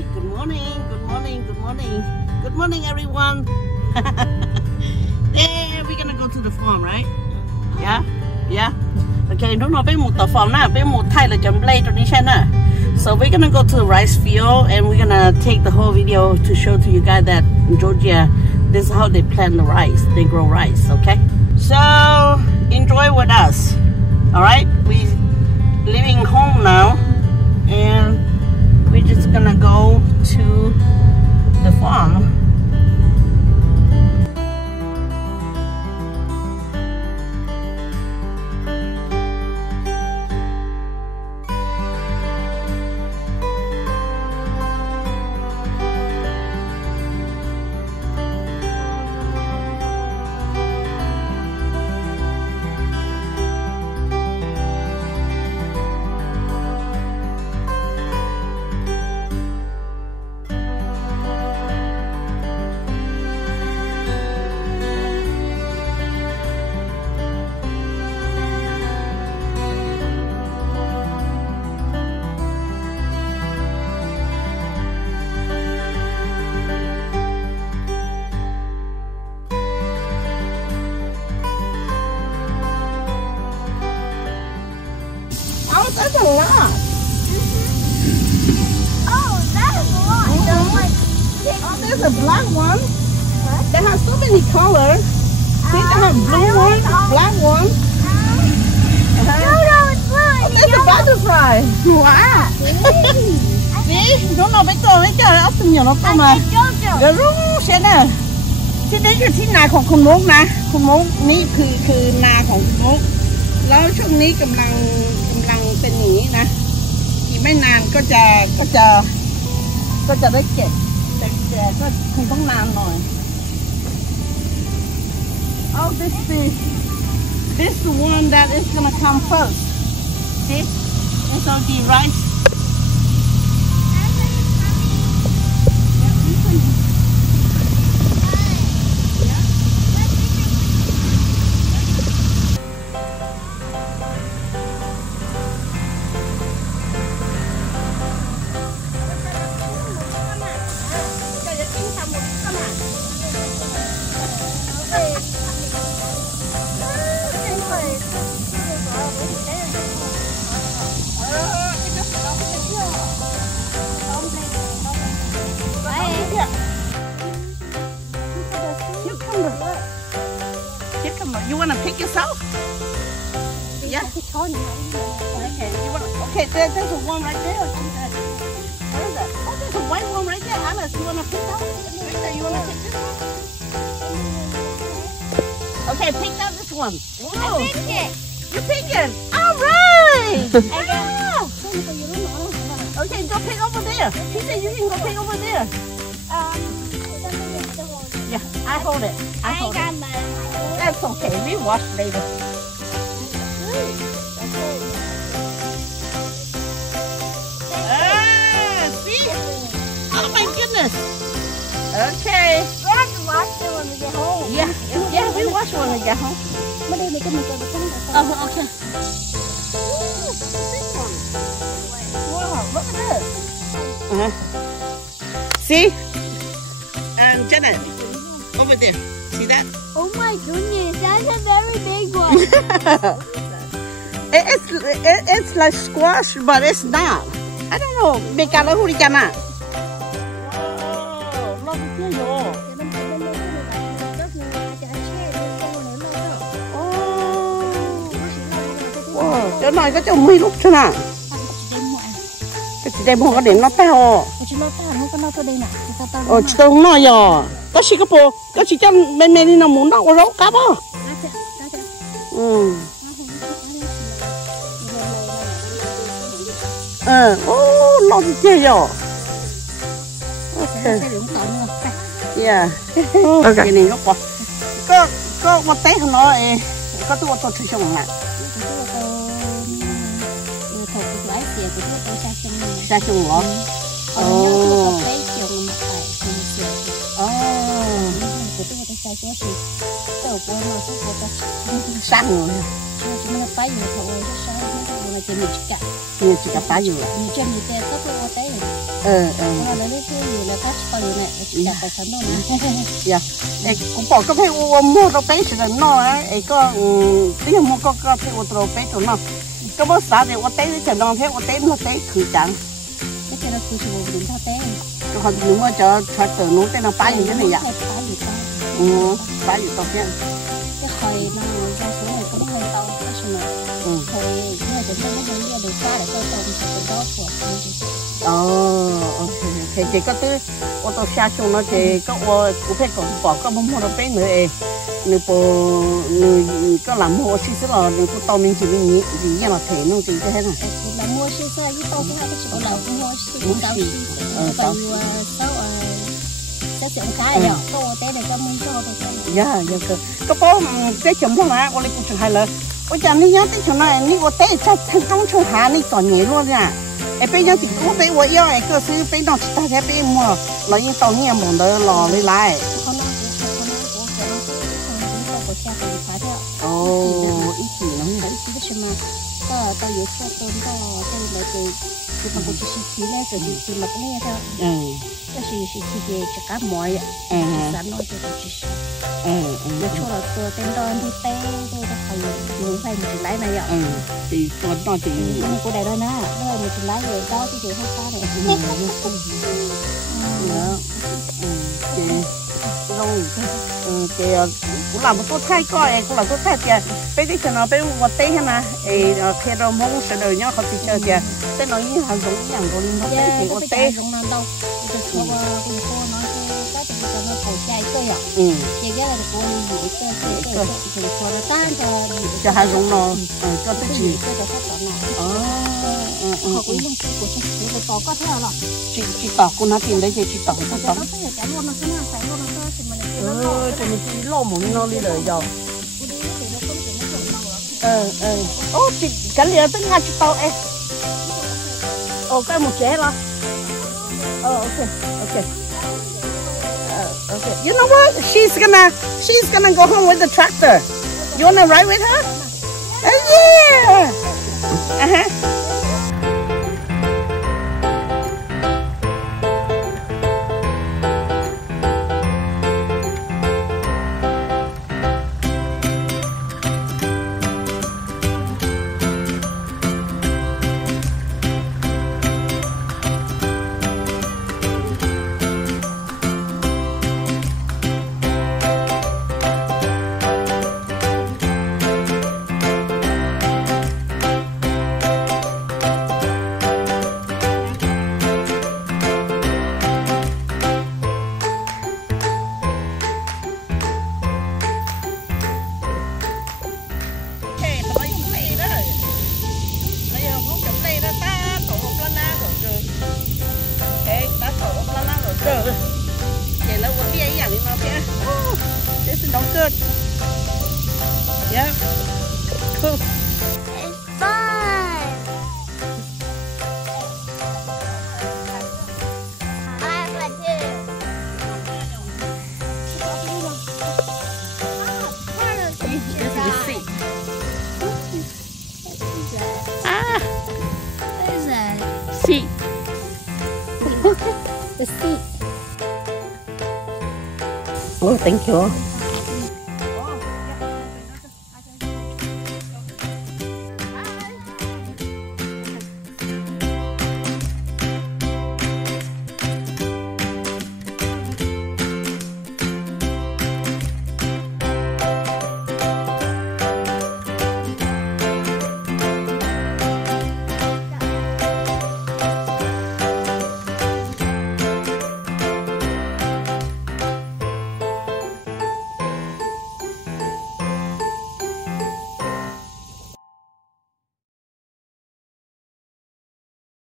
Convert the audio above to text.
Okay, good morning, good morning, good morning. Good morning, everyone. There, we're gonna go to the farm, right? Yeah, yeah. Okay, no, no, bên một tờ farm na, bên một thay là chấm play cho đi xem na. So we're gonna go to the rice field and we're gonna take the whole video to show to you guys that in Georgia, this is how they plant the rice. They grow rice, okay? So enjoy with us. All right, we leaving home now, and we're just gonna go to the farm. Oh, that's a lot. Oh, that is a lot. Oh, there's a black one. What? They have so many colors. See, they have blue one, black one. No, it's blue. Oh, there's a butterfly. Wow. See, no, no, bây giờ ốc từng nhiều nó to mà. Cái rú xe nè. ที่นี่คือที่นาของคุณมุกนะคุณมุกนี่คือนาของคุณมุกแล้วช่วงนี้กำลังเป็นอย่างนี้นะอีกไม่นานก็จะได้เก็บแต่ก็คงต้องนานหน่อย Oh, this is the one that is gonna come first. See, it's on the rice. You wanna pick yourself? Yeah. Okay, there's a one right there. Where is that? Oh, there's a white one right there. Alice, you wanna pick that one? Right there, you wanna pick this one? Okay, pick out this one. Whoa. I picked it. You pick it. All right. Wow. Okay, go pick over there. He said you can go pick over there. Yeah, I hold it. I hold it. That's okay. We wash later. See? Oh my goodness. Okay. We have to wash it when we get home. Yeah, we wash when we get home. Oh, okay. Wow, look at this. See? And Janet, over there. See that? Oh my goodness, that's a very big one. It's like squash, but it's not. I don't know. Becala huricana. Wow, chỗ này có trồng mì lúc thế nào? Cái chị đem không có điểm nó tao. Chỉ không nói giờ. Có chị có bộ, có chị cho bên đi nào muốn đâu có rau cá bò. Lo gì chơi rồi. Okay. Yeah. Okay. Cái này nó có một té không nó có tôi chơi xong mà. Sa chung hả? Sang rồi. Nhiều chỉ cả phá rồi. Nhiều chân nhiều té tốt rồi té. Nó lấy cái gì là cắt coi như này, chỉ đặt tại sân đâu nè. Dạ. Ê, cũng bỏ cái phải mua đồ bé cho nó á, ê có tí mua có phải đồ bé cho nó. Có bớt sao thì ô té cho nó phải ô té nó té khử chẳng. Cái này nó cứ chỉ một điểm thao té. Cái họ nếu mà cho từ nó té nó phá như thế này vậy. Phá gì to chứ. Cái khơi nó ra xuống này cũng hơi to, cái số này. Khơi nó đến đây nó đi được phá để cho tôm sẽ có đó của. Ok. Thì chỉ có thứ ô tô xa chung nó chỉ có ô cũng phải còn bỏ có bông hoa bé nữa ê. Nếu có làm mua xí xí là nếu có tao mình chỉ mình gì là thể nó gì thế này. Làm mua xí xí với tao cũng hay chỉ có làm mua xí cũng tao xí. Còn sáu sẽ khá là nhỏ. Có té để cho mình cho tôi. Dạ cơ. Có bố té chấm không á, ô lấy cũng hay là. Ôi chả ní nhá té chấm này ní ô té chắc trong chỗ hà ní toàn nhẹ luôn nha. Em bây giờ thì cũng bây giờ yêu em cơ sư bây giờ chỉ ta sẽ bây mua là những tàu nhiều món đó lò lấy lại. Ồ, ít gì lắm nhỉ? Ít gì mà tao yếu cho tôm tao là cái bằng cái xí này rồi thì mà cái này thôi. Cái xí thì chỉ cá mồi ạ. Sẵn nói cho cái xí. Nó cho là tôi tên đó đi té tôi đã phải dùng phải một chỉ lái này ạ. Thì tôi nói thì cô đây đó nè, nó một chỉ lái rồi đó cái gì không phá này. Rồi thì cũng làm một tốt thay coi cũng làm tốt thay thì bây giờ cho nó bây một tí thế nào khi đó muốn sẽ đời nhau họ thì chơi thì cái nói như hàng giống như hàng còn nó thì một tí giống nào đâu cô nói cái thì nó khẩu chai chơi ạ chỉ cái là cô nghĩ cái cho nó tan cho hàng giống nó cho cái gì cho các bạn nào họ cũng dùng của chị tỏ có thế nào chị tỏ cô nói tiền đấy chị tỏ nó phải luôn nó cái nào phải luôn nó thì mình cho mình chỉ lo một nó đi đời rồi ô chị cái liền tới ngay chị tao em cái một chế lo okay you know what she's gonna go home with the tractor you wanna ride with her yeah This is not good. Yeah. Cool. It's fun. I have one too. This is the seat. What is that? Seat. The seat. Oh, thank you.